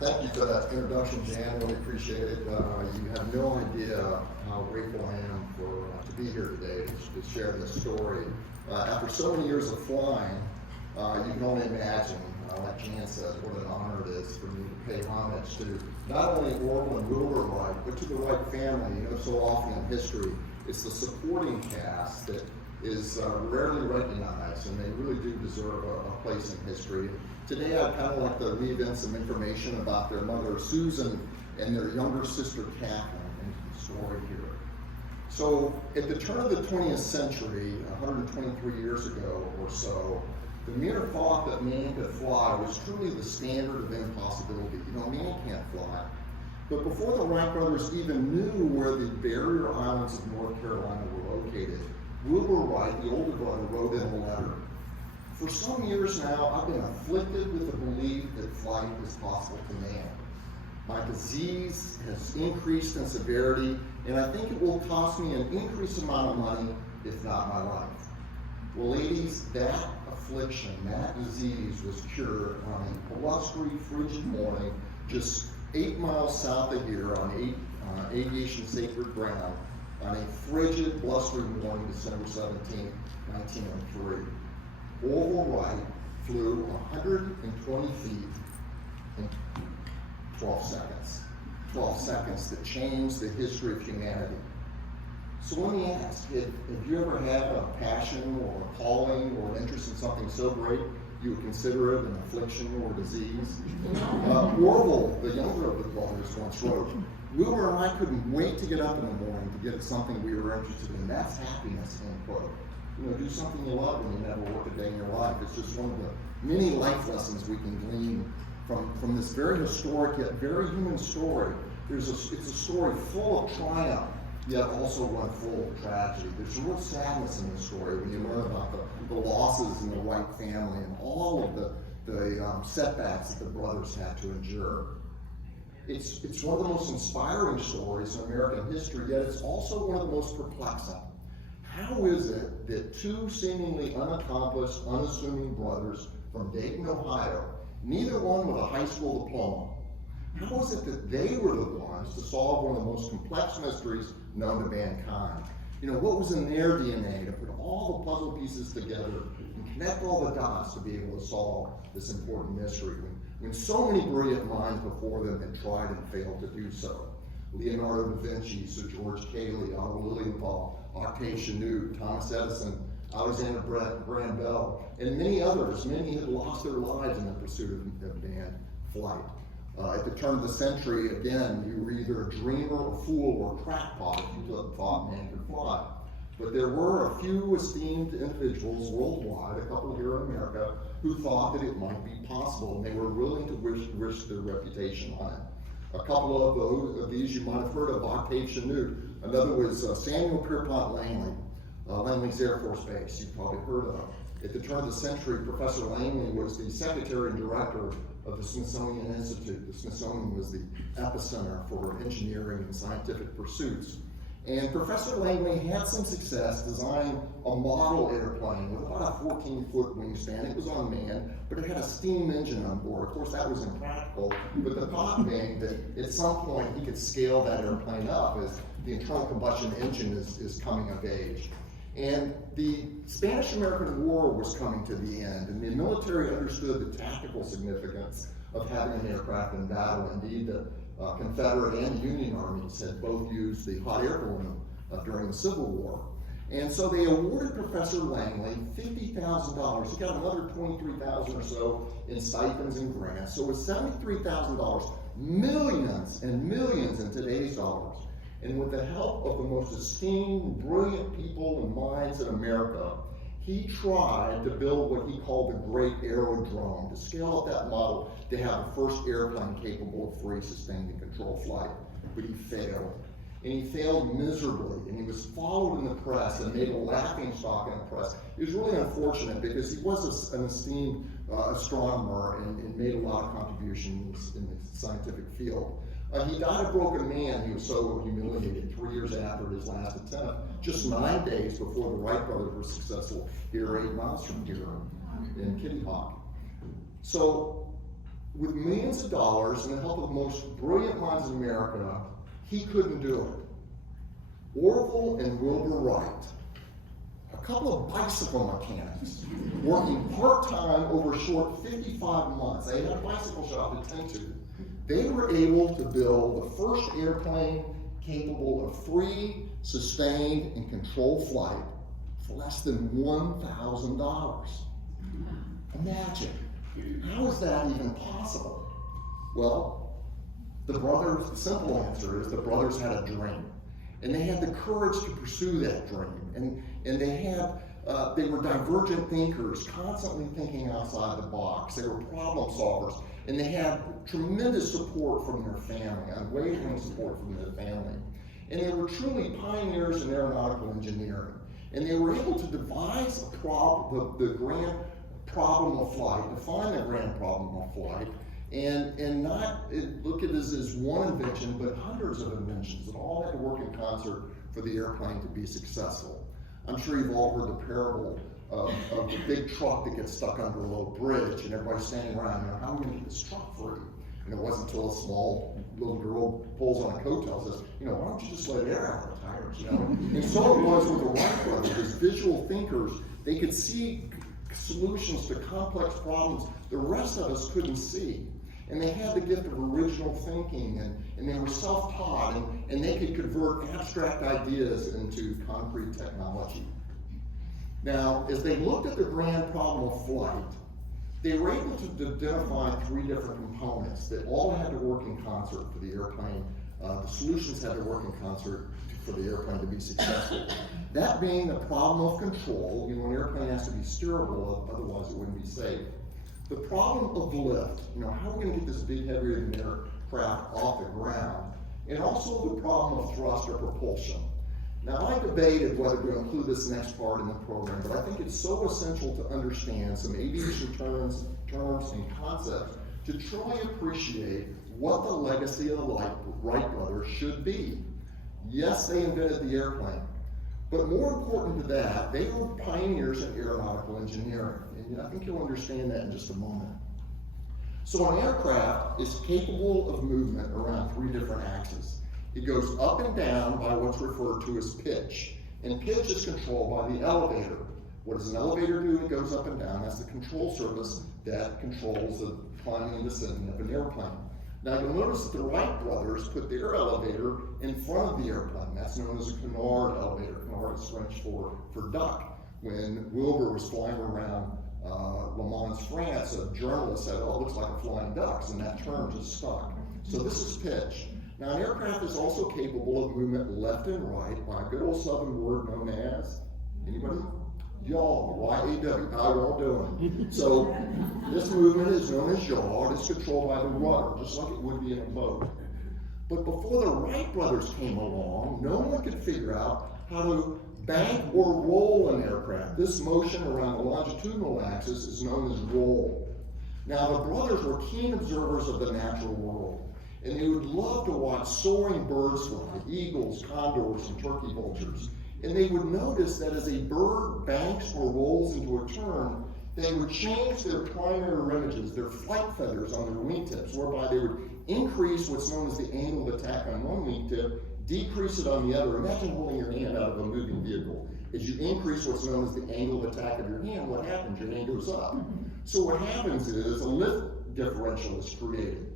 Thank you for that introduction, Jan. Really appreciate it. You have no idea how grateful I am to be here today to share this story. After so many years of flying, you can only imagine, like Jan said, what an honor it is for me to pay homage to not only Orville and Wilbur Wright, but to the Wright family. You know, so often in history, it's the supporting cast that is rarely recognized, and they really do deserve a place in history. Today, I'd kind of like to weave in some information about their mother, Susan, and their younger sister, Catherine, into the story here. So, at the turn of the 20th century, 123 years ago or so, the mere thought that man could fly was truly the standard of impossibility. You know, man can't fly. But before the Wright brothers even knew where the barrier islands of North Carolina were located, Wilbur Wright, the older brother, wrote in a letter. For some years now, I've been afflicted with the belief that flight is possible to man. My disease has increased in severity, and I think it will cost me an increased amount of money, if not my life. Well, ladies, that affliction, that disease was cured on a blustery, frigid morning, just 8 miles south of here on aviation sacred ground, on a frigid, blustery morning, December 17, 1903. Orville Wright flew 120 feet in 12 seconds. 12 seconds that changed the history of humanity. So let me ask, have you ever had a passion or a calling or an interest in something so great you would consider it an affliction or disease? Orville, the younger of the brothers, once wrote, Wilbur and I couldn't wait to get up in the morning to get at something we were interested in. That's happiness, end quote. You know, do something you love when you never work a day in your life. It's just one of the many life lessons we can glean from this very historic yet very human story. It's a story full of triumph, yet also one full of tragedy. There's real sadness in the story when you learn about the losses in the Wright family and all of the setbacks that the brothers had to endure. It's one of the most inspiring stories in American history, yet it's also one of the most perplexing. How is it that two seemingly unaccomplished, unassuming brothers from Dayton, Ohio, neither one with a high school diploma, how is it that they were the ones to solve one of the most complex mysteries known to mankind? You know, what was in their DNA to put all the puzzle pieces together and connect all the dots to be able to solve this important mystery when so many brilliant minds before them had tried and failed to do so? Leonardo da Vinci, Sir George Cayley, Otto Lilienthal, Octave Chanute, Thomas Edison, Alexander Graham Bell, and many others. Many had lost their lives in the pursuit of manned flight. At the turn of the century, again, you were either a dreamer, a fool, or a crackpot if you thought man could fly. But there were a few esteemed individuals worldwide, a couple here in America, who thought that it might be possible, and they were willing to risk their reputation on it. A couple of these you might have heard of, Octave Chanute. Another was Samuel Pierpont Langley, Langley's Air Force Base, you've probably heard of. At the turn of the century, Professor Langley was the secretary and director of the Smithsonian Institute. The Smithsonian was the epicenter for engineering and scientific pursuits. And Professor Langley had some success designing a model airplane with about a 14-foot wingspan. It was unmanned, but it had a steam engine on board. Of course, that was impractical, but the thought being that at some point he could scale that airplane up as the internal combustion engine is coming of age. And the Spanish-American War was coming to the end, and the military understood the tactical significance of having an aircraft in battle. Indeed, the Confederate and Union armies had both used the hot air balloon during the Civil War. And so they awarded Professor Langley $50,000. He got another $23,000 or so in stipends and grants. So it was $73,000, millions and millions in today's dollars. And with the help of the most esteemed, brilliant people and minds in America, he tried to build what he called the Great Aerodrome, to scale up that model to have the first airplane capable of free, sustained, and controlled flight. But he failed. And he failed miserably, and he was followed in the press and made a laughingstock in the press. It was really unfortunate because he was an esteemed astronomer and made a lot of contributions in the scientific field. He died a broken man. He was so humiliated 3 years after his last attempt, just 9 days before the Wright brothers were successful here 8 miles from here in Kitty Hawk. So with millions of dollars and the help of the most brilliant minds in America, he couldn't do it. Orville and Wilbur Wright, a couple of bicycle mechanics, working part-time over a short 55 months. They had a bicycle shop to tend to. They were able to build the first airplane capable of free, sustained, and controlled flight for less than $1,000. Imagine, how is that even possible? Well, the simple answer is the brothers had a dream. And they had the courage to pursue that dream. And they were divergent thinkers, constantly thinking outside the box. They were problem solvers. And they had tremendous support from their family, unwavering support from their family. And they were truly pioneers in aeronautical engineering. And they were able to devise the grand problem of flight, define the grand problem of flight, and not look at it as one invention, but hundreds of inventions that all had to work in concert for the airplane to be successful. I'm sure you've all heard the parable of the big truck that gets stuck under a low bridge, and everybody's standing around, how are we going to get this truck free? And it wasn't until a small little girl pulls on a coattail and says, why don't you just let air out of the tires, And so it was with the Wright brothers, as visual thinkers. They could see solutions to complex problems the rest of us couldn't see. And they had the gift of original thinking, and they were self-taught, and they could convert abstract ideas into concrete technology. Now, as they looked at the grand problem of flight, they were able to identify 3 different components that all had to work in concert for the airplane. The solutions had to work in concert for the airplane to be successful. That being the problem of control. An airplane has to be steerable, otherwise it wouldn't be safe. The problem of lift, how are we going to get this big, heavier than aircraft off the ground? And also the problem of thrust or propulsion. Now, I debated whether to include this next part in the program, but I think it's so essential to understand some aviation terms and concepts to truly appreciate what the legacy of the Wright brothers should be. Yes, they invented the airplane, but more important to that, they were pioneers in aeronautical engineering. And I think you'll understand that in just a moment. So an aircraft is capable of movement around 3 different axes. It goes up and down by what's referred to as pitch. And pitch is controlled by the elevator. What does an elevator do? It goes up and down. That's the control surface that controls the climbing and descending of an airplane. Now you'll notice that the Wright brothers put their elevator in front of the airplane. That's known as a canard elevator. Canard is French for duck. When Wilbur was flying around Le Mans, France, a journalist said, "Oh, it looks like a flying ducks," and that term just stuck. So this is pitch. Now an aircraft is also capable of movement left and right by a good old southern word known as, anybody? Yaw, Y-A-W, how you all doing? So this movement is known as yaw. It's controlled by the rudder, just like it would be in a boat. But before the Wright brothers came along, no one could figure out how to bank or roll an aircraft. This motion around the longitudinal axis is known as roll. Now the brothers were keen observers of the natural world, and they would love to watch soaring birds fly, eagles, condors, and turkey vultures. And they would notice that as a bird banks or rolls into a turn, they would change their primary images, their flight feathers on their wingtips, whereby they would increase what's known as the angle of attack on one wingtip, decrease it on the other. Imagine holding your hand out of a moving vehicle. As you increase what's known as the angle of attack of your hand, what happens? Your hand goes up. So what happens is a lift differential is created.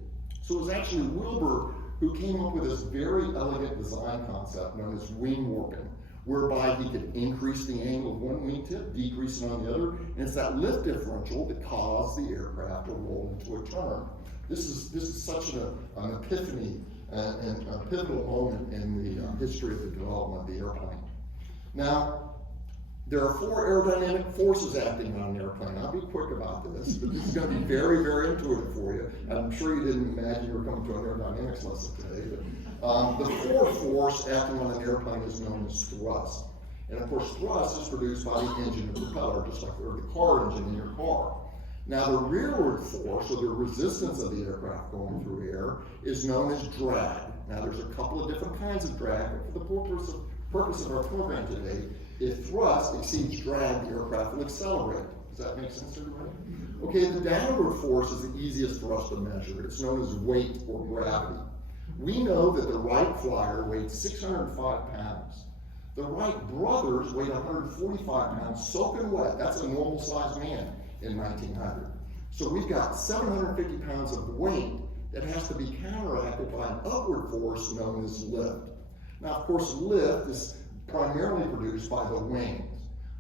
So it was actually Wilbur who came up with this very elegant design concept known as wing warping, whereby he could increase the angle of one wingtip, decrease it on the other, and it's that lift differential that caused the aircraft to roll into a turn. This is such an epiphany and a pivotal moment in the history of the development of the airplane. Now, there are 4 aerodynamic forces acting on an airplane. I'll be quick about this, but this is going to be very, very intuitive for you. I'm sure you didn't imagine you were coming to an aerodynamics lesson today, but the 4th force acting on an airplane is known as thrust. And of course, thrust is produced by the engine and propeller, just like the car engine in your car. Now, the rearward force, or the resistance of the aircraft going through air, is known as drag. Now, there's a couple of different kinds of drag, but for the purpose of our program today, if thrust exceeds drag, the aircraft will accelerate. Does that make sense to everybody? Okay, the downward force is the easiest for us to measure. It's known as weight or gravity. We know that the Wright flyer weighed 605 pounds. The Wright brothers weighed 145 pounds, soaking wet. That's a normal sized man in 1900. So we've got 750 pounds of weight that has to be counteracted by an upward force known as lift. Now, of course, lift is primarily produced by the wings.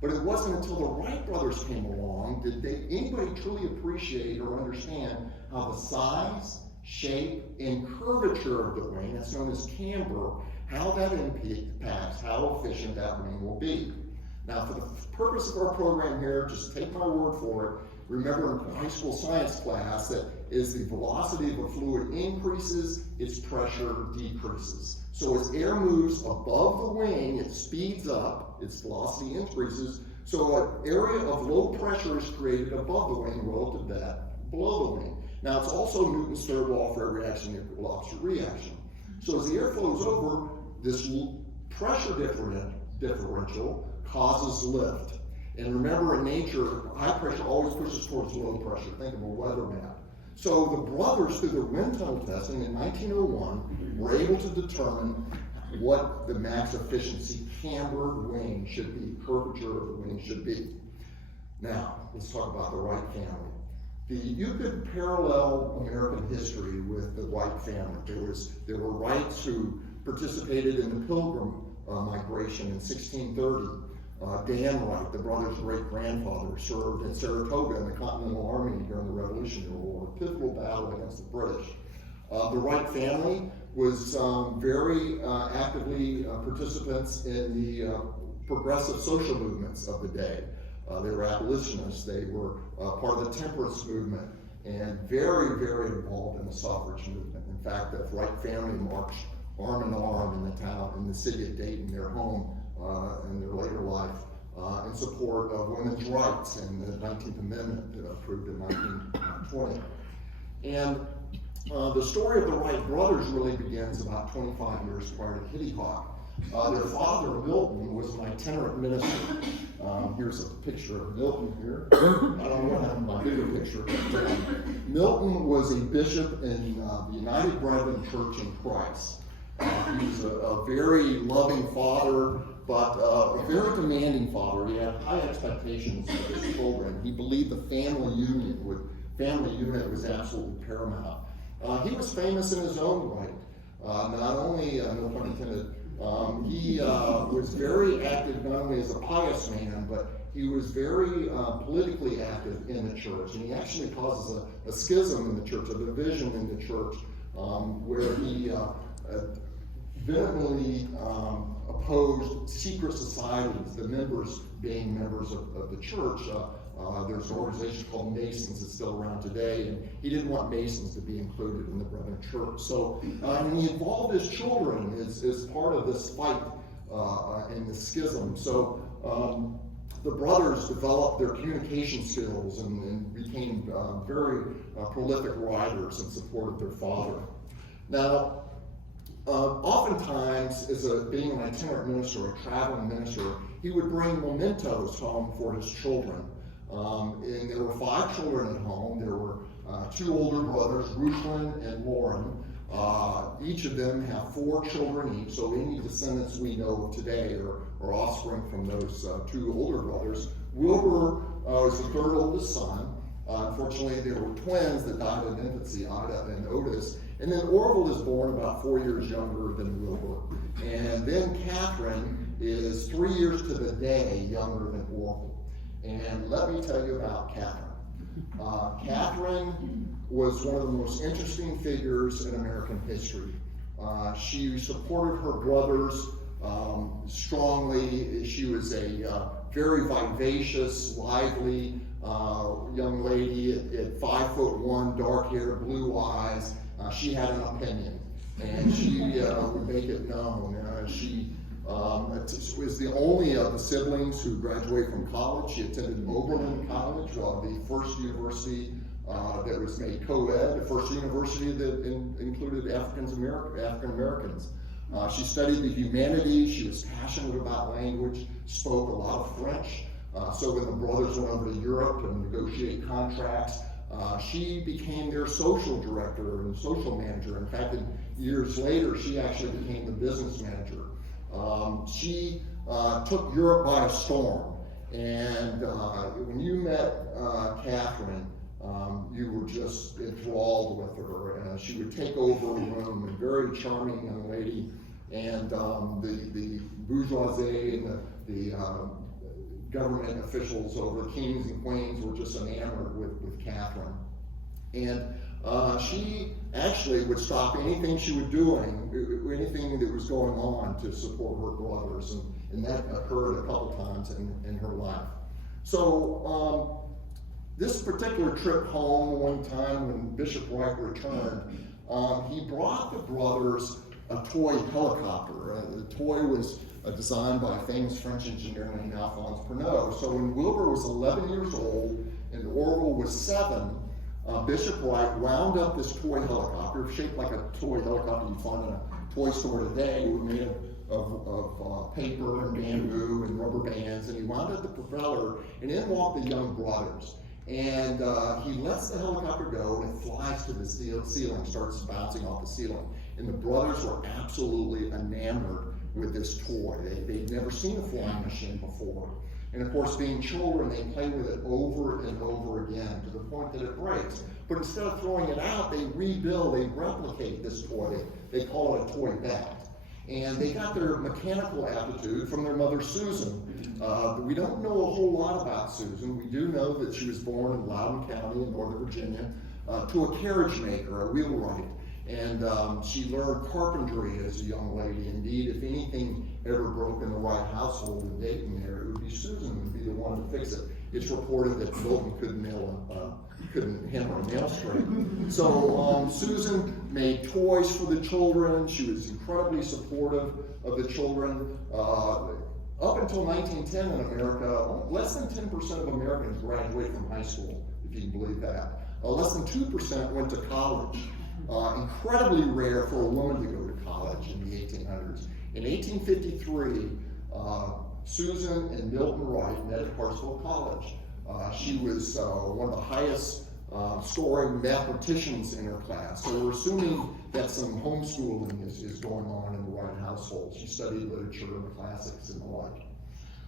But it wasn't until the Wright brothers came along did anybody truly appreciate or understand how the size, shape, and curvature of the wing, that's known as camber, how that impacts how efficient that wing will be. Now, for the purpose of our program here, just take my word for it, remember in high school science class that as the velocity of a fluid increases, its pressure decreases. So as air moves above the wing, it speeds up, its velocity increases, so an area of low pressure is created above the wing relative to that below the wing. Now, it's also Newton's third law for every action equal opposite reaction. So as the air flows over, this pressure differential causes lift. And remember, in nature, high pressure always pushes towards low pressure. Think of a weather map. So the brothers, through their wind tunnel testing in 1901, were able to determine what the max efficiency cambered wing should be, curvature of the wing should be. Now, let's talk about the Wright family. You could parallel American history with the Wright family. There were Wrights who participated in the Pilgrim migration in 1630. Dan Wright, the brother's great-grandfather, served in Saratoga in the Continental Army during the Revolutionary War, a pivotal battle against the British. The Wright family was very actively participants in the progressive social movements of the day. They were abolitionists, they were part of the temperance movement, and very, very involved in the suffrage movement. In fact, the Wright family marched arm in arm in the city of Dayton, their home, in their later life, in support of women's rights and the 19th Amendment approved in 1920. And the story of the Wright brothers really begins about 25 years prior to Kitty Hawk. Their father, Milton, was an itinerant minister. Here's a picture of Milton here. I don't know what happened to my bigger picture. Milton was a bishop in the United Brethren Church in Christ. He was a very loving father, but a very demanding father. He had high expectations of his children. He believed the family unit was absolutely paramount. He was famous in his own right. Not only, no pun intended, he was very active not only as a pious man, but he was very politically active in the church. And he actually causes a schism in the church, a division in the church, where he vehemently opposed secret societies, the members being members of the church. There's an organization called Masons that's still around today, and he didn't want Masons to be included in the Brethren Church. So he involved his children as part of this fight and the schism. So the brothers developed their communication skills and became very prolific writers in support of their father. Now, oftentimes, being an itinerant minister, a traveling minister, he would bring mementos home for his children. And there were 5 children at home. There were 2 older brothers, Rushlin and Lauren. Each of them have 4 children each, so any descendants we know of today are offspring from those 2 older brothers. Wilbur was the 3rd oldest son. Unfortunately, there were twins that died in infancy, Ida and Otis. And then Orville is born about 4 years younger than Wilbur. And then Catherine is 3 years to the day younger than Orville. And let me tell you about Catherine. Catherine was one of the most interesting figures in American history. She supported her brothers strongly. She was a very vivacious, lively young lady at 5'1", dark hair, blue eyes. She had an opinion, and she would make it known. She was the only of the siblings who graduated from college. She attended Oberlin College, the first university that was made co-ed, the first university that included African Americans. She studied the humanities. She was passionate about language, spoke a lot of French. So when the brothers went over to Europe to negotiate contracts, she became their social director and social manager. In fact, years later, she actually became the business manager. She took Europe by storm. And when you met Catherine, you were just enthralled with her. She would take over a room, a very charming young lady, and the bourgeoisie and the government officials over kings and queens were just enamored with Catherine. And she actually would stop anything she was doing, anything that was going on, to support her brothers, and that occurred a couple times in her life. So this particular trip home, one time when Bishop Wright returned, he brought the brothers a toy helicopter. The toy was designed by a famous French engineer named Alphonse Pernot. So when Wilbur was 11 years old and Orville was 7, Bishop Wright wound up this toy helicopter, shaped like a toy helicopter you'd find in a toy store today. It was made of paper and bamboo and rubber bands, and he wound up the propeller, and in walked the young brothers. And he lets the helicopter go, and it flies to the ceiling, starts bouncing off the ceiling. And the brothers were absolutely enamored with this toy. They'd never seen a flying machine before. And of course, being children, they play with it over and over again to the point that it breaks. But instead of throwing it out, they rebuild, they replicate this toy. They call it a toy bat. And they got their mechanical aptitude from their mother, Susan. We don't know a whole lot about Susan. We do know that she was born in Loudoun County in Northern Virginia to a carriage maker, a wheelwright. And she learned carpentry as a young lady. Indeed, if anything ever broke in the Wright household in Dayton there, it would be Susan who would be the one to fix it. It's reported that Walton couldn't hammer a nail straight. So Susan made toys for the children. She was incredibly supportive of the children. Up until 1910 in America, less than 10% of Americans graduate from high school, if you can believe that. Less than 2% went to college. Incredibly rare for a woman to go to college in the 1800s. In 1853, Susan and Milton Wright met at Hartsville College. She was one of the highest scoring mathematicians in her class. So we're assuming that some homeschooling is going on in the Wright household. She studied literature and the classics and the like.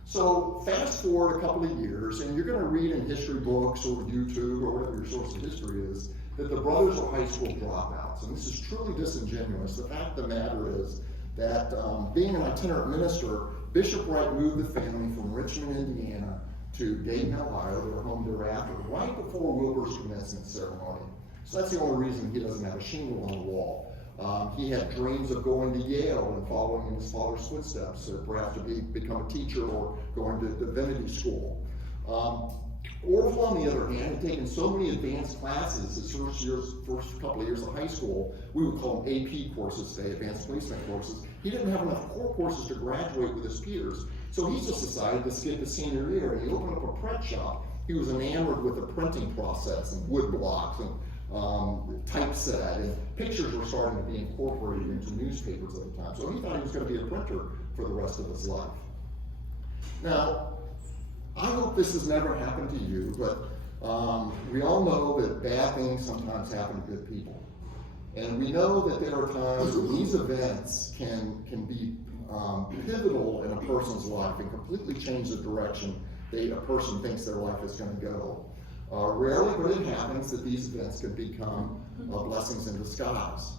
So fast forward a couple of years, and you're going to read in history books or YouTube or whatever your source of history is, that the brothers were high school dropouts. And this is truly disingenuous. The fact of the matter is that being an itinerant minister, Bishop Wright moved the family from Richmond, Indiana to Dayton, Ohio. They were home thereafter, right before Wilbur's commencement ceremony. So that's the only reason he doesn't have a shingle on the wall. He had dreams of going to Yale and following in his father's footsteps, perhaps to become a teacher or going to divinity school. Orville, on the other hand, had taken so many advanced classes his first couple of years of high school. We would call them AP courses today, advanced placement courses. He didn't have enough core courses to graduate with his peers. So he just decided to skip his senior year, and he opened up a print shop. He was enamored with the printing process and wood blocks and typeset, and pictures were starting to be incorporated into newspapers at the time. So he thought he was going to be a printer for the rest of his life. Now, I hope this has never happened to you, but we all know that bad things sometimes happen to good people. And we know that there are times when these events can be pivotal in a person's life and completely change the direction a person thinks their life is going to go. Rarely, but it happens that these events can become blessings in disguise.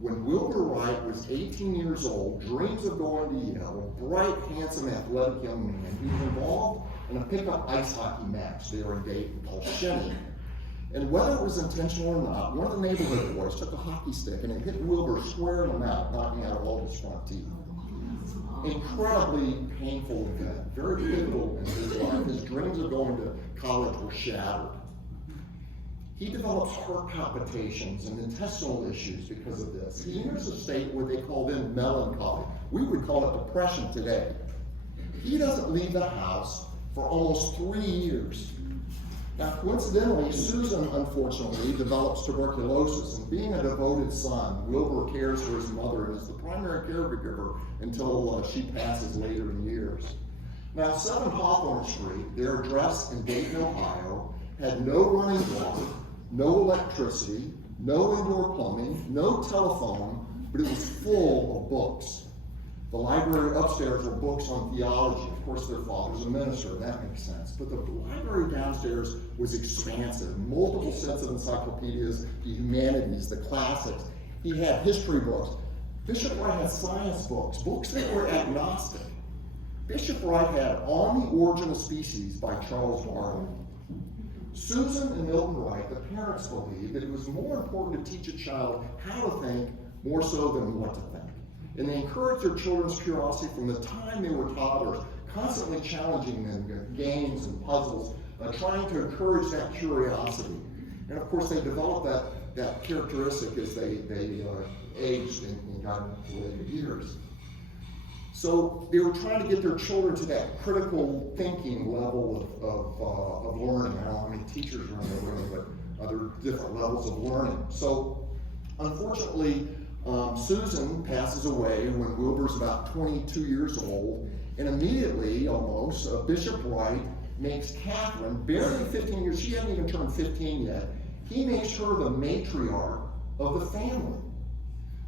When Wilbur Wright was 18 years old, dreams of going to Yale, a bright, handsome, athletic young man, he was involved in a pickup ice hockey match there in Dayton called Shenny. And whether it was intentional or not, one of the neighborhood boys took a hockey stick and it hit Wilbur square in the mouth, knocking out all his front teeth. Incredibly painful event, very pivotal in his life. His dreams of going to college were shattered. He develops heart palpitations and intestinal issues because of this. He enters a state where they call them melancholy. We would call it depression today. He doesn't leave the house for almost 3 years. Now, coincidentally, Susan, unfortunately, develops tuberculosis, and being a devoted son, Wilbur cares for his mother and is the primary caregiver until she passes later in years. Now, 7 Hawthorne Street, their address in Dayton, Ohio, had no running water, no electricity, no indoor plumbing, no telephone, but it was full of books. The library upstairs were books on theology. Of course, their father's a minister, that makes sense. But the library downstairs was expansive. Multiple sets of encyclopedias, the humanities, the classics. He had history books. Bishop Wright had science books, books that were agnostic. Bishop Wright had On the Origin of Species by Charles Darwin. Susan and Milton Wright, the parents, believed that it was more important to teach a child how to think more so than what to think. And they encouraged their children's curiosity from the time they were toddlers, constantly challenging them with games and puzzles, trying to encourage that curiosity. And of course, they developed that characteristic as they aged and got into later years. So they were trying to get their children to that critical thinking level of learning. I don't know how many teachers are in the room, but other different levels of learning. So unfortunately, Susan passes away when Wilbur's about 22 years old, and immediately, almost, Bishop Wright makes Catherine, barely 15 years, she hadn't even turned 15 yet, he makes her the matriarch of the family.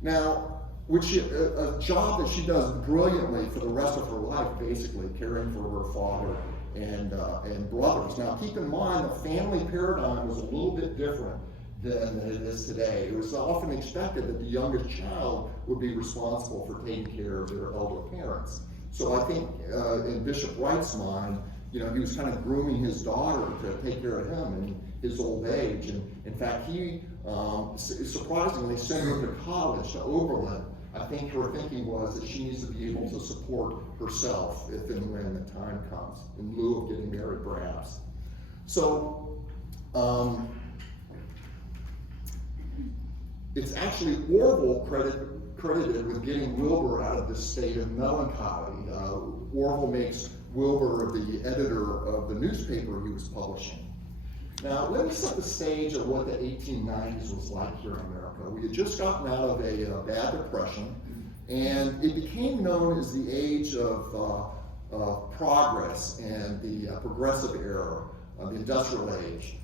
Now, a job that she does brilliantly for the rest of her life, basically, caring for her father and brothers. Now, keep in mind, the family paradigm was a little bit different than it is today. It was often expected that the youngest child would be responsible for taking care of their elder parents. So I think in Bishop Wright's mind, he was kind of grooming his daughter to take care of him in his old age. And in fact, he surprisingly sent her to college, to Oberlin. I think her thinking was that she needs to be able to support herself if and when the time comes, in lieu of getting married, perhaps. So, it's actually Orville credited with getting Wilbur out of this state of melancholy. Orville makes Wilbur the editor of the newspaper he was publishing. Now, let me set the stage of what the 1890s was like here in America. We had just gotten out of a bad depression, and it became known as the age of progress and the progressive era, the industrial age.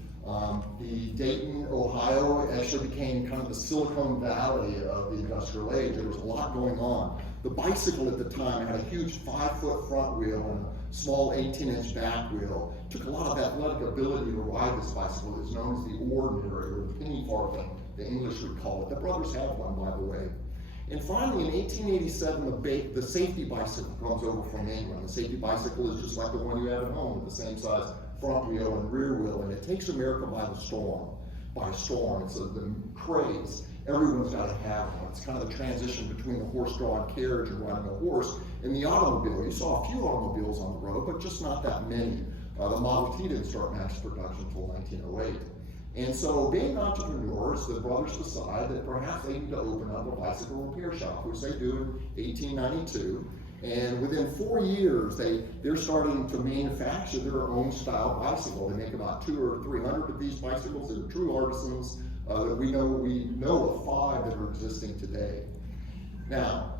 The Dayton, Ohio actually became kind of the Silicon Valley of the industrial age. There was a lot going on. The bicycle at the time had a huge 5-foot front wheel and a small 18-inch back wheel. It took a lot of athletic ability to ride this bicycle. It was known as the ordinary, or the penny farthing, the English would call it. The brothers had one, by the way. And finally, in 1887, the safety bicycle comes over from England. The safety bicycle is just like the one you have at home, with the same size front wheel and rear wheel, and it takes America by storm. It's the craze. Everyone's got to have one. It's kind of the transition between the horse-drawn carriage and riding a horse and the automobile. You saw a few automobiles on the road, but just not that many. The Model T didn't start mass production until 1908. And so, being entrepreneurs, the brothers decide that perhaps they need to open up a bicycle repair shop, which they do in 1892. And within 4 years, they're starting to manufacture their own style bicycle. They make about 200 or 300 of these bicycles. They're true artisans. We know of 5 that are existing today. Now,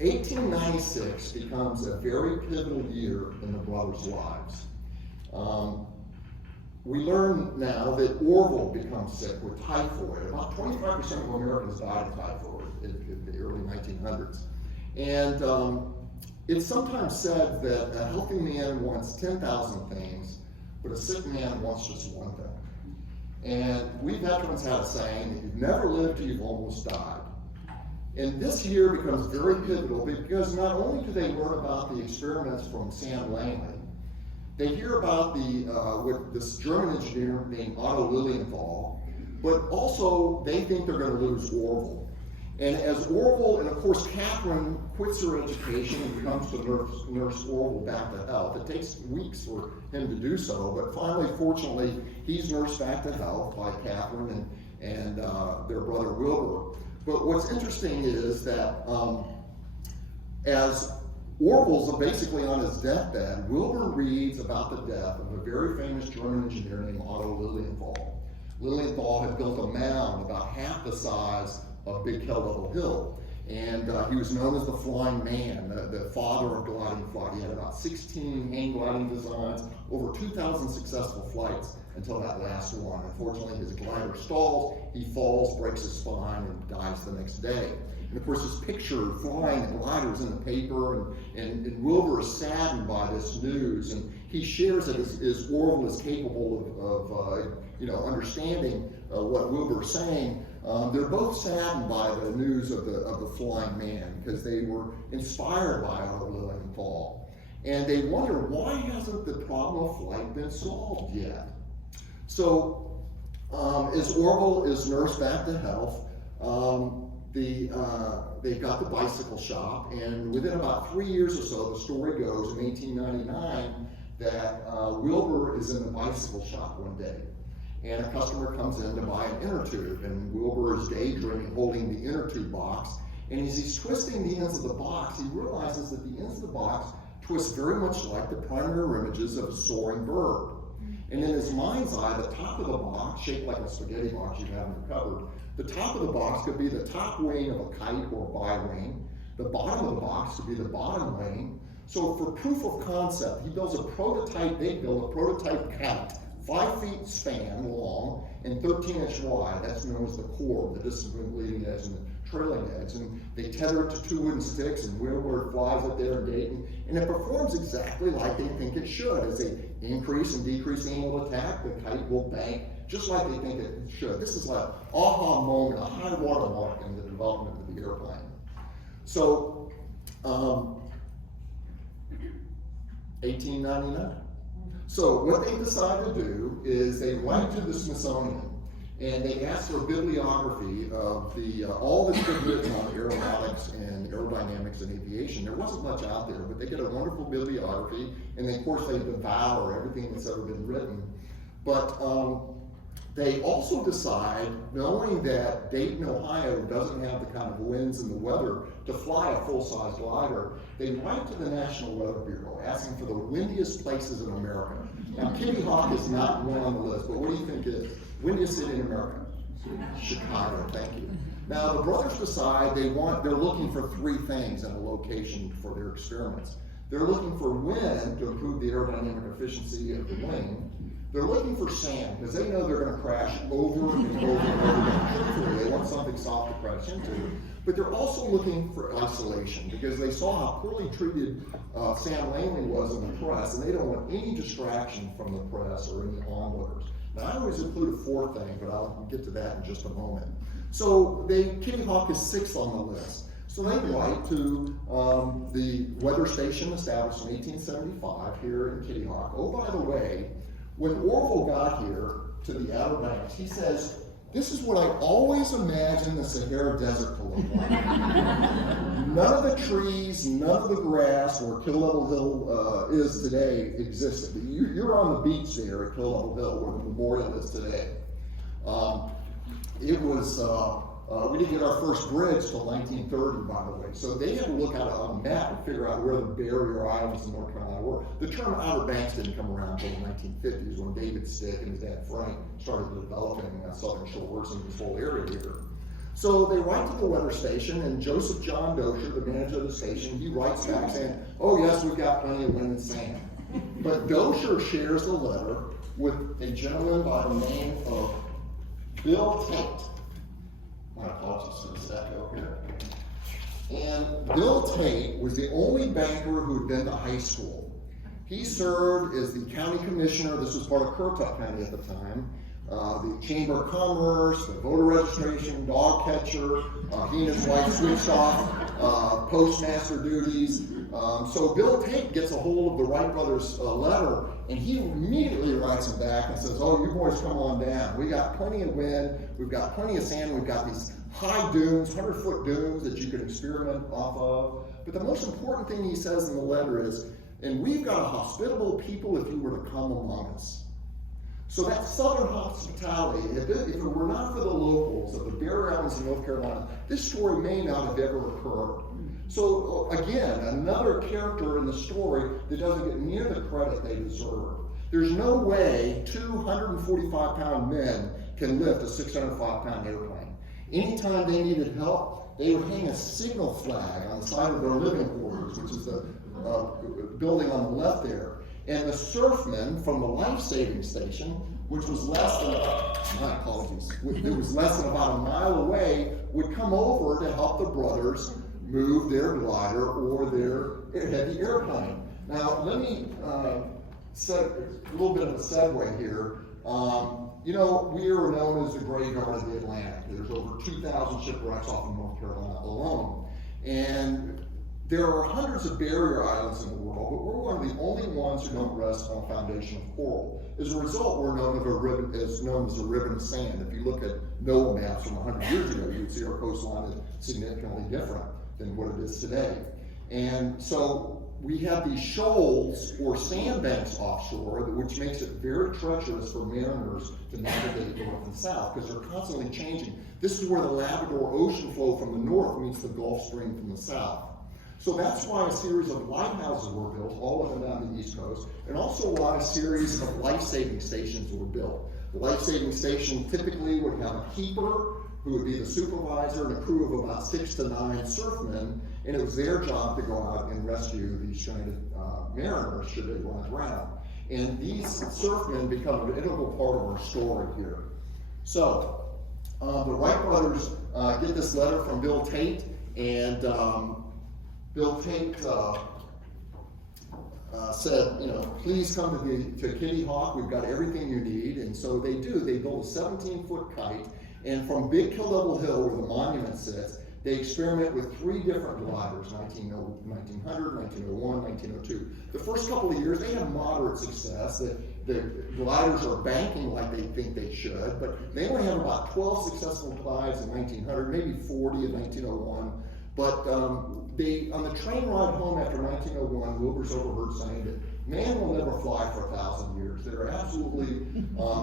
1896 becomes a very pivotal year in the brothers' lives. We learn now that Orville becomes sick with typhoid. About 25% of Americans died of typhoid in the early 1900s. And it's sometimes said that a healthy man wants 10,000 things, but a sick man wants just one thing. And we veterans have a saying that you've never lived till you've almost died. And this year becomes very pivotal because not only do they learn about the experiments from Sam Langley, they hear about with this German engineer named Otto Lilienthal, but also they think they're going to lose Orville. And as Orville, and of course Catherine quits her education and becomes to nurse Orville back to health. It takes weeks for him to do so, but finally, fortunately, he's nursed back to health by Catherine and their brother Wilbur. But what's interesting is that as Orville's basically on his deathbed, Wilbur reads about the death of a very famous German engineer named Otto Lilienthal. Lilienthal had built a mound about half the size of Big Level Hill. And he was known as the Flying Man, the father of gliding flight. He had about 16 hang gliding designs, over 2,000 successful flights until that last one. Unfortunately, his glider stalls, he falls, breaks his spine, and dies the next day. And of course, this picture of flying the gliders in the paper, and Wilbur is saddened by this news, and he shares it as Orville is capable of understanding what Wilbur's saying. They're both saddened by the news of the Flying Man because they were inspired by Otto Lilienthal. And they wonder, why hasn't the problem of flight been solved yet? So as Orville is nursed back to health, they've got the bicycle shop, and within about 3 years or so, the story goes in 1899 that Wilbur is in the bicycle shop one day. And a customer comes in to buy an inner tube, and Wilbur is daydreaming, holding the inner tube box. And as he's twisting the ends of the box, he realizes that the ends of the box twist very much like the primary images of a soaring bird. And in his mind's eye, the top of the box, shaped like a spaghetti box you have in your cupboard, the top of the box could be the top wing of a kite or bi-wing. The bottom of the box could be the bottom wing. So for proof of concept, they build a prototype kite, 5 feet span long and 13-inch wide. That's known as the core, the distance between the leading edge and the trailing edge. And they tether it to 2 wooden sticks, and Wilbur flies it there in Dayton. And it performs exactly like they think it should. As they increase and decrease angle attack, the kite will bank just like they think it should. This is like an aha moment, a high water mark in the development of the airplane. So, 1899. So what they decide to do is they write to the Smithsonian, and they ask for a bibliography of all that's been written on aeronautics and aerodynamics and aviation. There wasn't much out there, but they get a wonderful bibliography, and then of course they devour everything that's ever been written. But they also decide, knowing that Dayton, Ohio doesn't have the kind of winds and the weather to fly a full-size glider, they write to the National Weather Bureau asking for the windiest places in America. Now, Kitty Hawk is not one on the list, but what do you think is windiest city in America? Chicago, thank you. Now, the brothers decide they're looking for 3 things in a location for their experiments. They're looking for wind to improve the aerodynamic efficiency of the wing. They're looking for sand, because they know they're going to crash over and over and over again. They want something soft to crash into. But they're also looking for isolation, because they saw how poorly treated Sam Langley was in the press, and they don't want any distraction from the press or any onlookers. Now, I always include a 4th thing, but I'll get to that in just a moment. So Kitty Hawk is 6th on the list. So they write to the weather station established in 1875 here in Kitty Hawk. Oh, by the way, when Orville got here to the Outer Banks, he says, "This is what I always imagined the Sahara Desert to look like." None of the trees, none of the grass where Kill Level Hill is today existed. You're on the beach there at Kill Level Hill where the memorial is today. We didn't get our first bridge till 1930, by the way. So they had to look out on a map and figure out where the barrier islands in North Carolina were. The term Outer Banks didn't come around until the 1950s when David Stick and his dad Frank started developing Southern Shores and this whole area here. So they write to the weather station, and Joseph John Dozier, the manager of the station, he writes back saying, "Oh yes, we've got plenty of wind and sand." But Dozier shares the letter with a gentleman by the name of Bill Tate. My apologies for this echo here. And Bill Tate was the only banker who had been to high school. He served as the county commissioner. This was part of Currituck County at the time. The Chamber of Commerce, the voter registration, dog catcher. He and his wife switched off postmaster duties. So Bill Tate gets a hold of the Wright brothers' letter, and he immediately writes him back and says, "Oh, you boys come on down. We got plenty of wind, we've got plenty of sand, we've got these high dunes, 100-foot dunes that you could experiment off of." But the most important thing he says in the letter is, "And we've got a hospitable people if you were to come among us." So that southern hospitality, if it were not for the locals of the Barrier Islands in North Carolina, this story may not have ever occurred. So again, another character in the story that doesn't get near the credit they deserve. There's no way 245-pound men can lift a 605-pound airplane. Anytime they needed help, they would hang a signal flag on the side of their living quarters, which is the building on the left there. And the surfmen from the life-saving station, which was less than, my apologies, it was less than about a mile away, would come over to help the brothers move their glider or their heavy airplane. Now, let me set a little bit of a segue here. You know, we are known as the graveyard of the Atlantic. There's over 2,000 shipwrecks off of North Carolina alone. And there are hundreds of barrier islands in the world, but we're one of the only ones who don't rest on a foundation of coral. As a result, we're known as a ribbon of sand. If you look at NOAA maps from 100 years ago, you would see our coastline is significantly different than what it is today. And so we have these shoals or sandbanks offshore, which makes it very treacherous for mariners to navigate north and south because they're constantly changing. This is where the Labrador ocean flow from the north meets the Gulf Stream from the south. So that's why a series of lighthouses were built all up and down the East Coast, and also why a series of life-saving stations were built. The life-saving station typically would have a keeper, who would be the supervisor, and a crew of about 6 to 9 surfmen, and it was their job to go out and rescue these stranded mariners should they run aground. And these surfmen become an integral part of our story here. So, the Wright brothers get this letter from Bill Tate, and Bill Tate said, you know, please come to Kitty Hawk, we've got everything you need. And so they do. They build a 17-foot kite, and from Big Level Hill, where the monument sits, they experiment with 3 different gliders, 1900, 1901, 1902. The first couple of years, they have moderate success. The gliders are banking like they think they should, but they only have about 12 successful glides in 1900, maybe 40 in 1901. But on the train ride home after 1901, Wilbur's overheard saying that man will never fly for 1,000 years. They're absolutely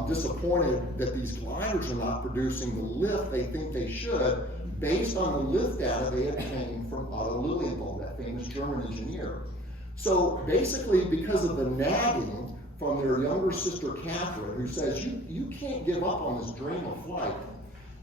disappointed that these gliders are not producing the lift they think they should, based on the lift data they obtained from Otto Lilienthal, that famous German engineer. So basically, because of the nagging from their younger sister Catherine, who says, you can't give up on this dream of flight,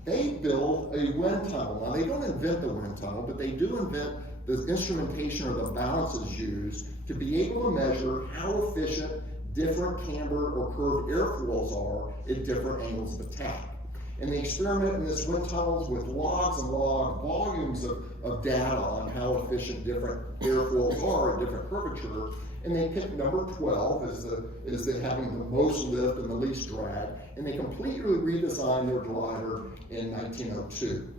they build a wind tunnel. Now, they don't invent the wind tunnel, but they do invent the instrumentation or the balances used to be able to measure how efficient different cambered or curved airfoils are at different angles of attack. And they experiment in this wind tunnels with logs and log volumes of data on how efficient different airfoils are at different curvature. And they pick number 12 as having the most lift and the least drag. And they completely redesigned their glider in 1902.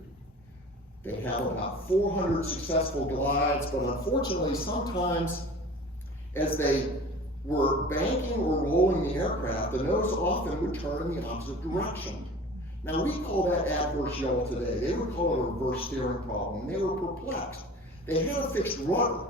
They have about 400 successful glides, but unfortunately, sometimes as they were banking or rolling the aircraft, the nose often would turn in the opposite direction. Now, we call that adverse yaw today. They would call it a reverse steering problem, and they were perplexed. They had a fixed rudder.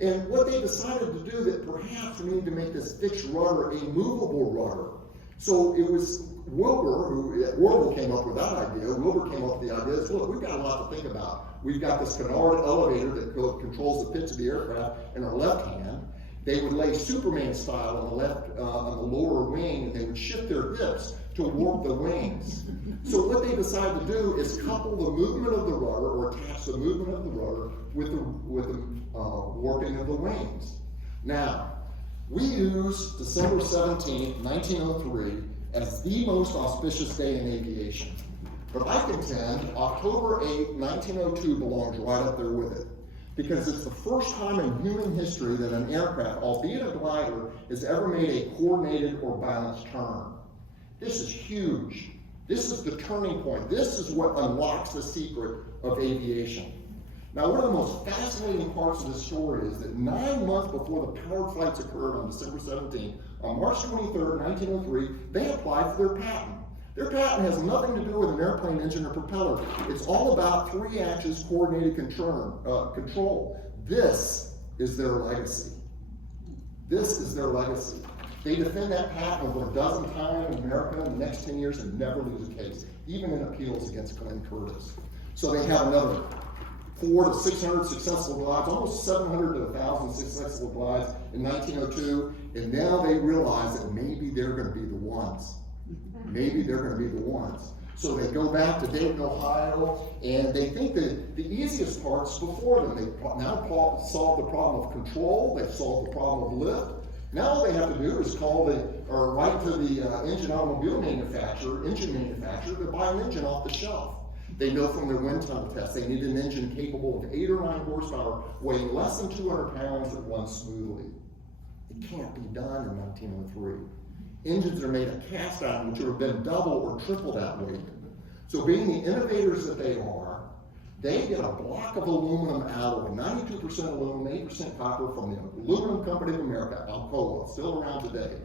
And what they decided to do, that perhaps we need to make this fixed rudder a movable rudder. So it was Wilbur came up with that idea. Wilbur came up with the idea, look, we've got a lot to think about. We've got this canard elevator that controls the pitch of the aircraft in our left hand. They would lay Superman style on the left, on the lower wing, and they would shift their hips to warp the wings. So what they decided to do is couple the movement of the rudder, or attach the movement of the rudder with the warping of the wings. Now, we use December 17th, 1903 as the most auspicious day in aviation. But I contend October 8, 1902 belongs right up there with it, because it's the first time in human history that an aircraft, albeit a glider, has ever made a coordinated or balanced turn. This is huge. This is the turning point. This is what unlocks the secret of aviation. Now, one of the most fascinating parts of this story is that 9 months before the powered flights occurred on December 17th, on March 23rd, 1903, they applied for their patent. Their patent has nothing to do with an airplane engine or propeller. It's all about 3-axis coordinated control. This is their legacy. This is their legacy. They defend that patent over a dozen times in America in the next 10 years and never lose a case, even in appeals against Glenn Curtis. So they have another 400 to 600 successful glides, almost 700 to 1,000 successful glides in 1902, and now they realize that maybe they're going to be the ones. Maybe they're going to be the ones. So they go back to Dayton, Ohio, and they think that the easiest part's before them. They've now solved the problem of control, they've solved the problem of lift. Now all they have to do is write to the engine manufacturer to buy an engine off the shelf. They know from their wind tunnel tests they need an engine capable of 8 or 9 horsepower, weighing less than 200 pounds that runs smoothly. It can't be done in 1903. Engines are made of cast iron, which would have been double or triple that weight. So being the innovators that they are, they get a block of aluminum alloy, 92% aluminum, 8% copper from the Aluminum Company of America, Alcoa, still around today.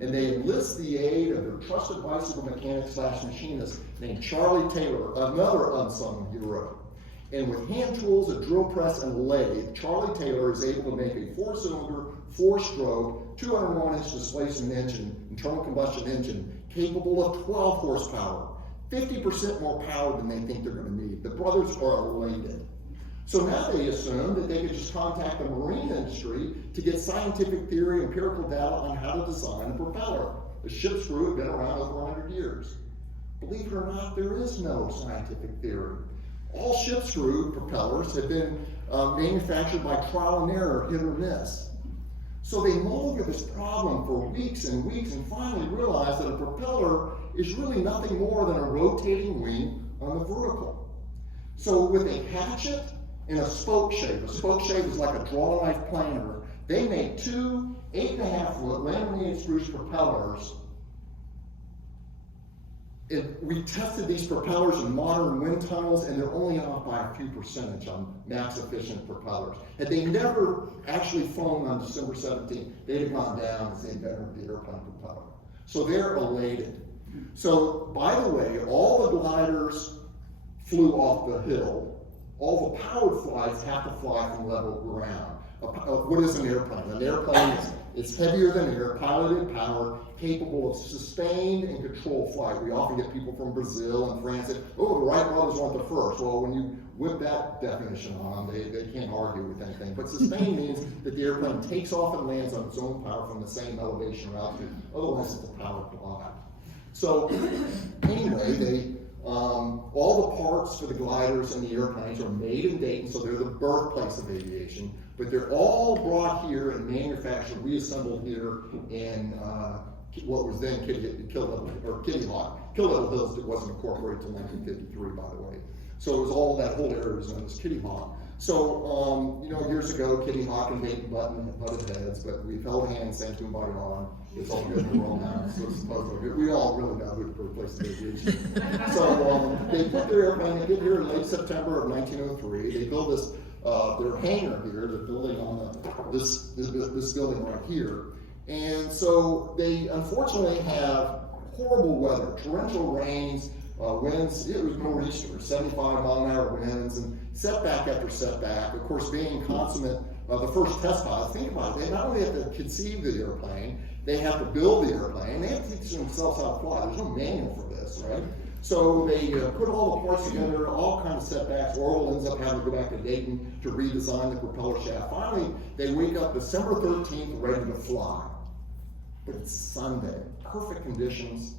And they enlist the aid of their trusted bicycle mechanic / machinist named Charlie Taylor, another unsung hero. And with hand tools, a drill press, and a lathe, Charlie Taylor is able to make a 4-cylinder, 4-stroke, 201-inch displacement engine, internal combustion engine, capable of 12 horsepower, 50% more power than they think they're going to need. The brothers are elated. So now they assume that they could just contact the marine industry to get scientific theory, empirical data on how to design a propeller. The ship's crew had been around over 100 years. Believe it or not, there is no scientific theory. All ship's screw propellers have been manufactured by trial and error, hit or miss. So they mull over this problem for weeks and weeks and finally realize that a propeller is really nothing more than a rotating wing on the vertical. So with a hatchet and a spoke shave is like a draw knife planer, they make 2 8.5-foot laminated spruce propellers. We tested these propellers in modern wind tunnels, and they're only off by a few percentage on max efficient propellers. Had they never actually flown on December 17th, they'd have gone down as they'd been with the airplane propeller. So they're elated. So, by the way, all the gliders flew off the hill. All the powered flights have to fly from level ground. What is an airplane? An airplane is heavier than air, piloted, powered, capable of sustained and controlled flight. We often get people from Brazil and France that, oh, the Wright brothers weren't the first. Well, when you whip that definition on them, they can't argue with anything. But sustained means that the airplane takes off and lands on its own power from the same elevation or altitude. Otherwise, it's a powered glide. So anyway, all the parts for the gliders and the airplanes are made in Dayton, so they're the birthplace of aviation, but they're all brought here and manufactured, reassembled here in what was then Kitty Hawk. Kill Little Hills wasn't incorporated until 1953, by the way. So it was all, that whole area was known as Kitty Hawk. So, years ago, Kitty Hawk and Dayton butted heads, but we've held hands, sang Kumbaya on. It's all good in the world now, so it's supposed to be good. We all really know who to replace the aviation. So they put their airplane, they get here in late September of 1903. They build this, their hangar here, they're building on this building right here. And so they unfortunately have horrible weather, torrential rains, winds, it was nor'easter, 75-mile-an-hour winds, and setback after setback. Of course, being consummate, the first test pilot, think about it, they not only have to conceive the airplane, they have to build the airplane, they have to teach themselves how to fly. There's no manual for this, right? So they put all the parts together, all kinds of setbacks. Orville ends up having to go back to Dayton to redesign the propeller shaft. Finally, they wake up December 13th ready to fly. But it's Sunday, perfect conditions.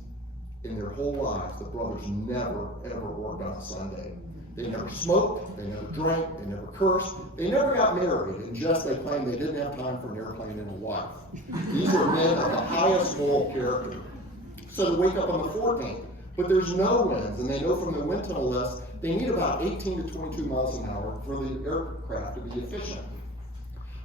In their whole lives, the brothers never, ever worked on a Sunday. They never smoked, they never drank, they never cursed, they never got married, and just they claimed they didn't have time for an airplane and a wife. These are men of the highest moral character. So they wake up on the 14th, but there's no winds, and they know from the wind tunnel list, they need about 18 to 22 miles an hour for the aircraft to be efficient.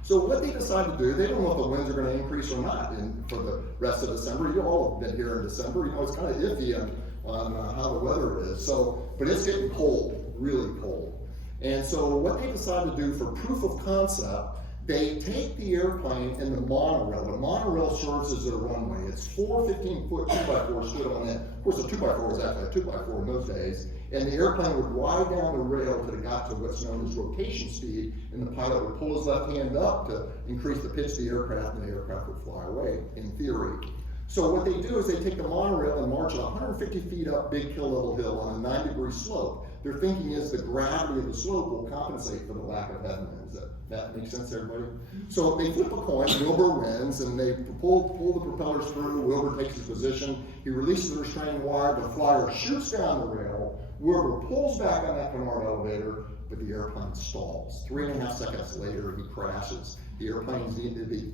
So what they decide to do, they don't know if the winds are going to increase or not for the rest of December. You all have been here in December. It's kind of iffy on how the weather is. So, but it's getting cold, really cold. And so what they decide to do for proof of concept, they take the airplane and the monorail. The monorail serves as their runway. It's 4 15-foot 2x4 stood on it. Of course, a 2x4 is actually a 2x4 in those days. And the airplane would ride down the rail until it got to what's known as rotation speed, and the pilot would pull his left hand up to increase the pitch of the aircraft, and the aircraft would fly away, in theory. So what they do is they take the monorail and march it 150 feet up Big Hill Little Hill on a 9-degree slope. their thinking is the gravity of the slope will compensate for the lack of headwinds. That makes sense, everybody? So they flip a coin, Wilbur wins, and they pull the propellers through. Wilbur takes his position. He releases the restraining wire. The flyer shoots down the rail. Wilbur pulls back on that canard elevator, but the airplane stalls. 3.5 seconds later, he crashes. The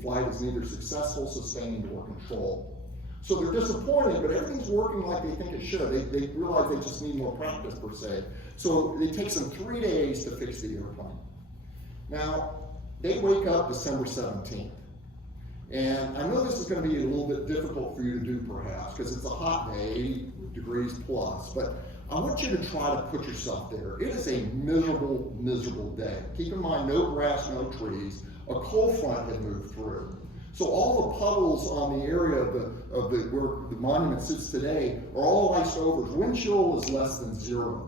flight is neither successful, sustained, or controlled. So they're disappointed, but everything's working like they think it should. They realize they just need more practice, per se. So it takes them 3 days to fix the airplane. Now, they wake up December 17th. And I know this is going to be a little bit difficult for you to do, perhaps, because it's a hot day, 80 degrees plus. But I want you to try to put yourself there. It is a miserable, miserable day. Keep in mind, no grass, no trees. A cold front had moved through. So all the puddles on the area of where the monument sits today are all iced over. Wind chill is less than 0.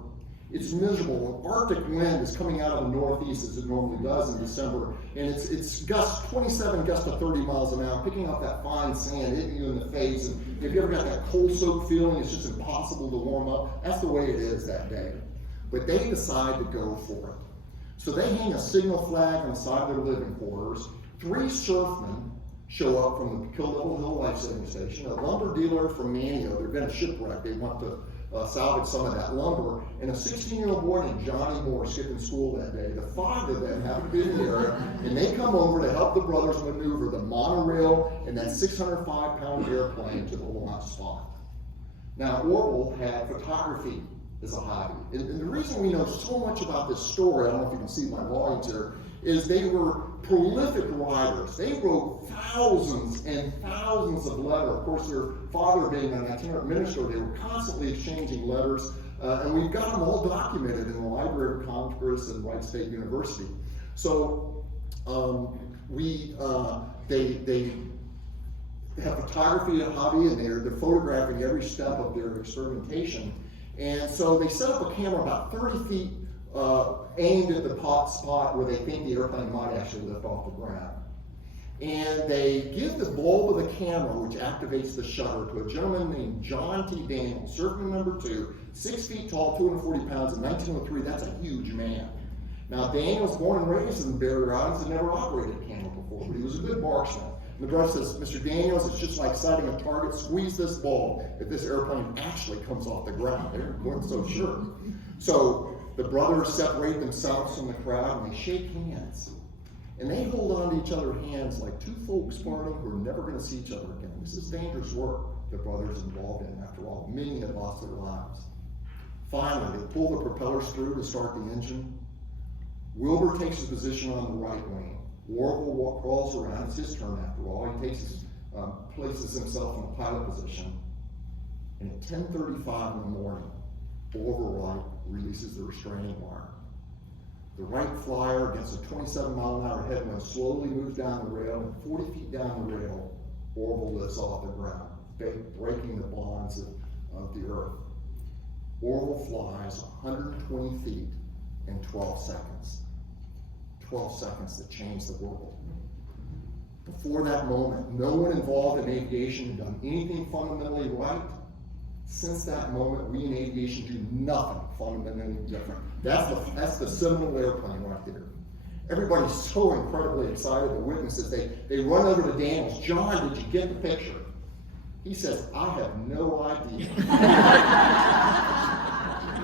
It's miserable. An Arctic wind is coming out of the northeast as it normally does in December, and it's gusts 27 gusts to 30 miles an hour, picking up that fine sand, hitting you in the face. And if you ever got that cold soaked feeling, it's just impossible to warm up. That's the way it is that day. But they decide to go for it. So they hang a signal flag on the side of their living quarters. 3 surfmen show up from the Kill Hill Life Saving Station, a lumber dealer from Manio. There'd been a shipwreck. They want to salvage some of that lumber, and a 16-year-old boy named Johnny Moore skipping school that day. The 5 of them happen to be in the area, and they come over to help the brothers maneuver the monorail and that 605-pound airplane to the launch spot. Now, Orville had photography as a hobby, and the reason we know so much about this story, I don't know if you can see my volumes here, is they were prolific writers. They wrote thousands and thousands of letters. Of course, their father being an itinerant minister, they were constantly exchanging letters, and we've got them all documented in the Library of Congress and Wright State University. So they have photography as a hobby, and they're photographing every step of their experimentation. And so they set up a camera about 30 feet aimed at the spot where they think the airplane might actually lift off the ground. And they give the bulb of the camera, which activates the shutter, to a gentleman named John T. Daniels, surfman number 2, 6 feet tall, 240 pounds, in 1903. That's a huge man. Now, Daniels, born and raised in the Barrier Islands, had never operated a camera before, but he was a good marksman. And the brother says, Mr. Daniels, it's just like sighting a target. Squeeze this bulb if this airplane actually comes off the ground. They weren't so sure. So the brothers separate themselves from the crowd, and they shake hands. And they hold on to each other's hands like two folks parting who are never going to see each other again. This is dangerous work the brothers involved in, after all. Many had lost their lives. Finally, they pull the propellers through to start the engine. Wilbur takes his position on the right wing. Orville crawls around. It's his turn, after all. He places himself in a pilot position. And at 10:35 in the morning, Orville Wright releases the restraining wire. The Wright flyer, against a 27-mile-an-hour headwind, slowly moves down the rail, and 40 feet down the rail, Orville lifts off the ground, breaking the bonds of the earth. Orville flies 120 feet in 12 seconds. 12 seconds that changed the world. Before that moment, no one involved in aviation had done anything fundamentally right. Since that moment, we in aviation do nothing fundamentally different. That's the seminal airplane right there. Everybody's so incredibly excited. The witnesses, they run over to Daniels. John, did you get the picture? He says, I have no idea.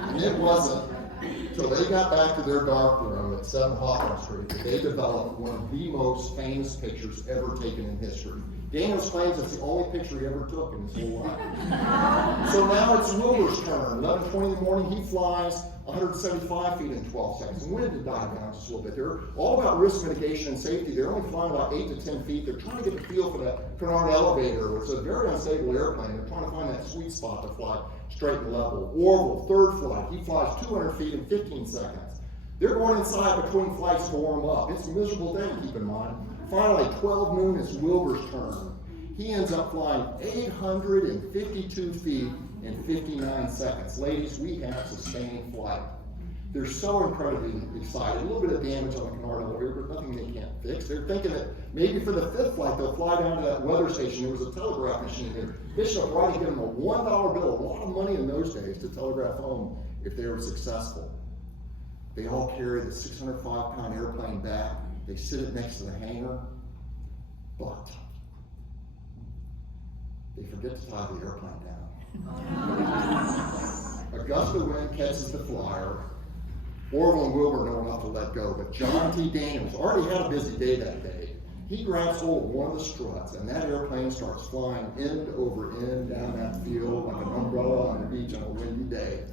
And it wasn't until they got back to their dark room at 7 Hawthorne Street that they developed one of the most famous pictures ever taken in history. Daniels claims it's the only picture he ever took in his whole life. So now it's Wilbur's turn. 11:20 in the morning, he flies 175 feet in 12 seconds. And wind had died down just a little bit. They're all about risk mitigation and safety. They're only flying about 8 to 10 feet. They're trying to get the feel for that canard elevator, which is a very unstable airplane. They're trying to find that sweet spot to fly straight and level. Orville, third flight, he flies 200 feet in 15 seconds. They're going inside between flights to warm up. It's a miserable day, keep in mind. Finally, 12 noon is Wilbur's turn. He ends up flying 852 feet in 59 seconds. Ladies, we have sustained flight. They're so incredibly excited. A little bit of damage on the canard elevator, but nothing they can't fix. They're thinking that maybe for the 5th flight, they'll fly down to that weather station. There was a telegraph machine there. Bishop Wright gave them a $1 bill, a lot of money in those days, to telegraph home if they were successful. They all carry the 605-pound airplane back. They sit it next to the hangar, but they forget to tie the airplane down. A gust of wind catches the flyer. Orville and Wilbur know enough to let go, but John T. Daniels already had a busy day that day. He grabs hold of one of the struts, and that airplane starts flying end over end down that field like an umbrella on the beach on a windy day.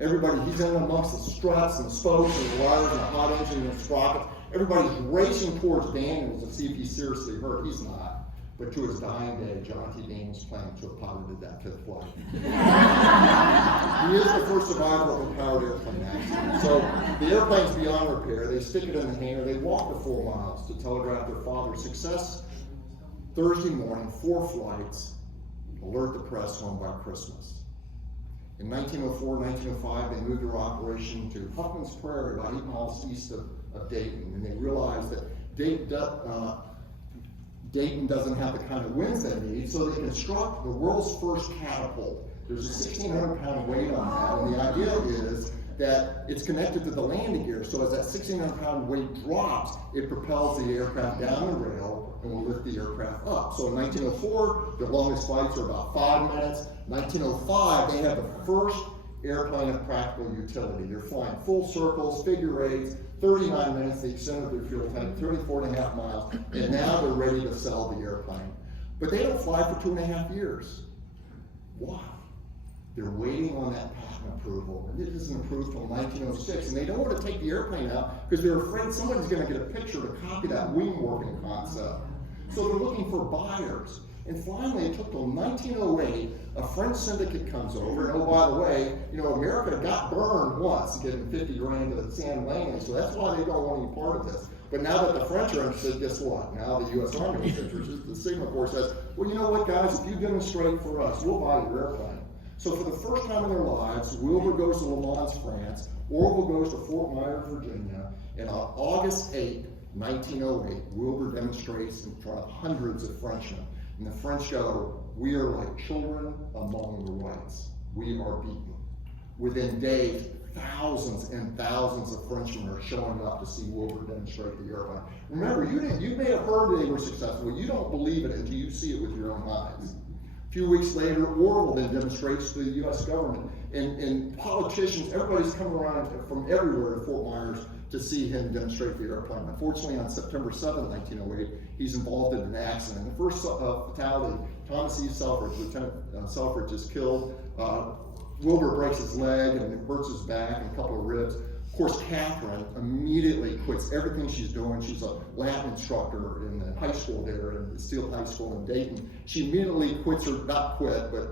Everybody, he's in amongst the struts and spokes and the wires and the hot engine and the sprockets. Everybody's racing towards Daniels to see if he's seriously hurt. He's not. But to his dying day, John T. Daniels planned to have piloted that fifth flight. He is the first survivor of a powered airplane accident. So the airplane's beyond repair. They stick it in the hangar. They walk the 4 miles to telegraph their father's success. Thursday morning, 4 flights, alert the press home by Christmas. In 1904, 1905, they moved their operation to Huffman's Prairie, about 8 miles east of Dayton, and they realized that Dayton doesn't have the kind of winds they need, so they construct the world's first catapult. There's a 1,600-pound weight on that, and the idea is that it's connected to the landing gear, so as that 1,600-pound weight drops, it propels the aircraft down the rail and will lift the aircraft up. So in 1904, the longest flights are about 5 minutes. 1905, they have the first airplane of practical utility. They're flying full circles, figure eights, 39 minutes, the extent of their fuel tank, 34.5 miles, and now they're ready to sell the airplane. But they don't fly for 2.5 years. Why? They're waiting on that patent approval, and it isn't approved until 1906, and they don't want to take the airplane out because they're afraid somebody's going to get a picture to copy that wing working concept. So they're looking for buyers. And finally, it took till 1908, a French syndicate comes over, and oh, by the way, America got burned once, getting 50 grand to the San Landing, so that's why they don't want any part of this. But now that the French are interested, guess what? Now the U.S. Army is interested. The Sigma Corps says, well, you know what, guys, if you demonstrate for us, we'll buy your airplane. So for the first time in their lives, Wilbur goes to Le Mans, France, Orville goes to Fort Myers, Virginia, and on August 8, 1908, Wilbur demonstrates in front of hundreds of Frenchmen. And the French go, we are like children among the Wrights. We are beaten. Within days, thousands and thousands of Frenchmen are showing up to see Wilbur demonstrate the airplane. Remember, you may have heard they were successful. You don't believe it until you see it with your own eyes. A few weeks later, Orville then demonstrates to the U.S. government. And politicians, everybody's coming around from everywhere to Fort Myers to see him demonstrate the airplane. Unfortunately, on September 7, 1908, he's involved in an accident. The first fatality, Thomas E. Selfridge, Lieutenant Selfridge, is killed. Wilbur breaks his leg and it hurts his back and a couple of ribs. Of course, Catherine immediately quits everything she's doing. She's a Latin instructor in the high school there, in the Steele High School in Dayton. She immediately quits her, not quit, but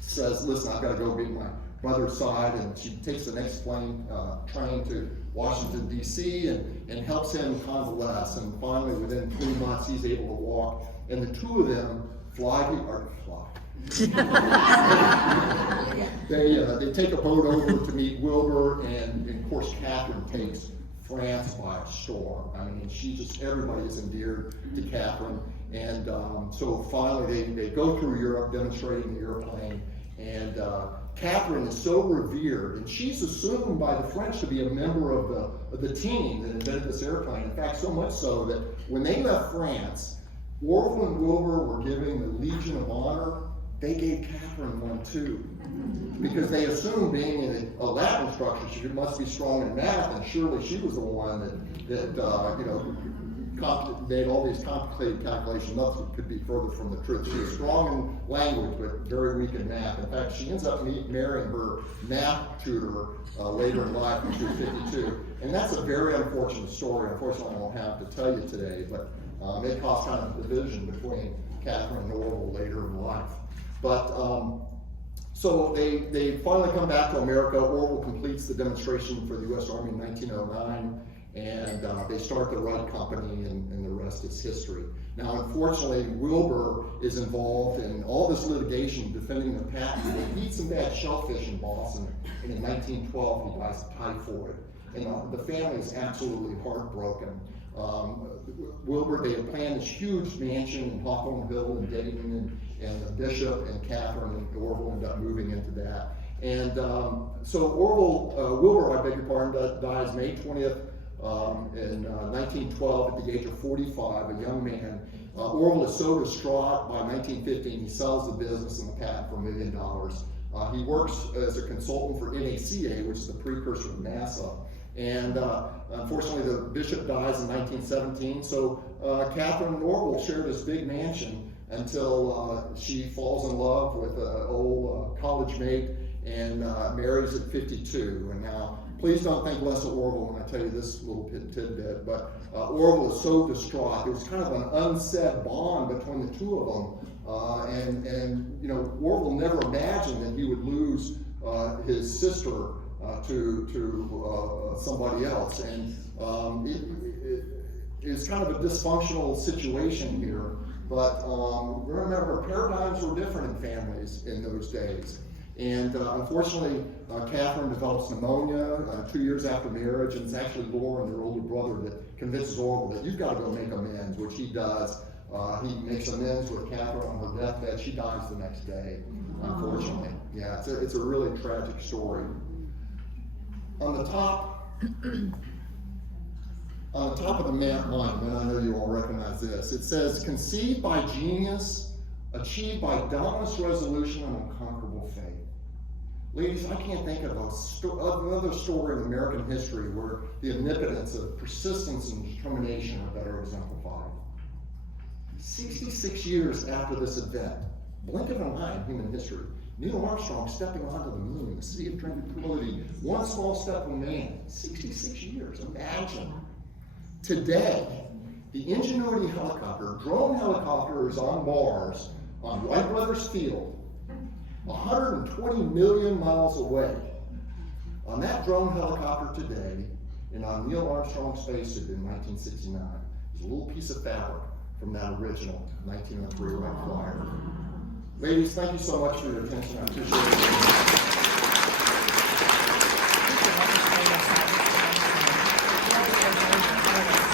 says, listen, I've got to go be my brother's side, and she takes the next train to Washington, D.C., and helps him convalesce. And finally, within 3 months, he's able to walk. And the two of them they take a boat over to meet Wilbur, and of course, Catherine takes France by storm. I mean, everybody is endeared to Catherine. And so finally, they go through Europe demonstrating the airplane. And Catherine is so revered, and she's assumed by the French to be a member of the team that invented this airplane. In fact, so much so that when they left France, Orville and Wilbur were giving the Legion of Honor. They gave Catherine one too, because they assumed, being in a Latin instructor, she must be strong in math, and surely she was the one that made all these complicated calculations. Nothing could be further from the truth. She was strong in language, but very weak in math. In fact, she ends up marrying her math tutor later in life when she was 52. And that's a very unfortunate story. Unfortunately, I don't have to tell you today, but it caused kind of a division between Catherine and Orville later in life. But so they finally come back to America. Orville completes the demonstration for the U.S. Army in 1909. And they start the Wright Company, and the rest is history. Now, unfortunately, Wilbur is involved in all this litigation defending the patent. He eats some bad shellfish in Boston, and in 1912 he dies of typhoid. And the family is absolutely heartbroken. Wilbur, they had planned this huge mansion in Hawthorne Hill in Dayton, and the Bishop and Catherine and Orville ended up moving into that. And so Orville Wilbur, I beg your pardon, dies May 20th in 1912 at the age of 45, a young man. Orville is so distraught by 1915, he sells the business and the patent for $1 million. He works as a consultant for NACA, which is the precursor to NASA. And unfortunately, the bishop dies in 1917, so Catherine and Orville share this big mansion until she falls in love with an old college mate and marries at 52. And now, please don't think less of Orville when I tell you this little tidbit, but Orville is so distraught. There was kind of an unsaid bond between the two of them. And you know, Orville never imagined that he would lose his sister to somebody else. And it's kind of a dysfunctional situation here. But remember, paradigms were different in families in those days. And unfortunately, Catherine develops pneumonia 2 years after marriage, and it's actually Lauren, their older brother, that convinces Orville that you've got to go make amends, which he does. He makes amends with Catherine on her deathbed. She dies the next day, unfortunately. Yeah, it's a really tragic story. On the top of the monument, and I know you all recognize this, it says, conceived by genius, achieved by dauntless resolution and unconquerable faith. Ladies, I can't think of another story in American history where the omnipotence of persistence and determination are better exemplified. 66 years after this event, blink of an eye in human history, Neil Armstrong stepping onto the moon, the city of tranquility, one small step for man. 66 years, imagine. Today, the Ingenuity helicopter, drone helicopter, is on Mars, on Wright Brothers Field, 120 million miles away. On that drone helicopter today, and on Neil Armstrong's spacesuit in 1969, there's a little piece of fabric from that original 1903 Wright Flyer. Ladies, thank you so much for your attention. I appreciate it.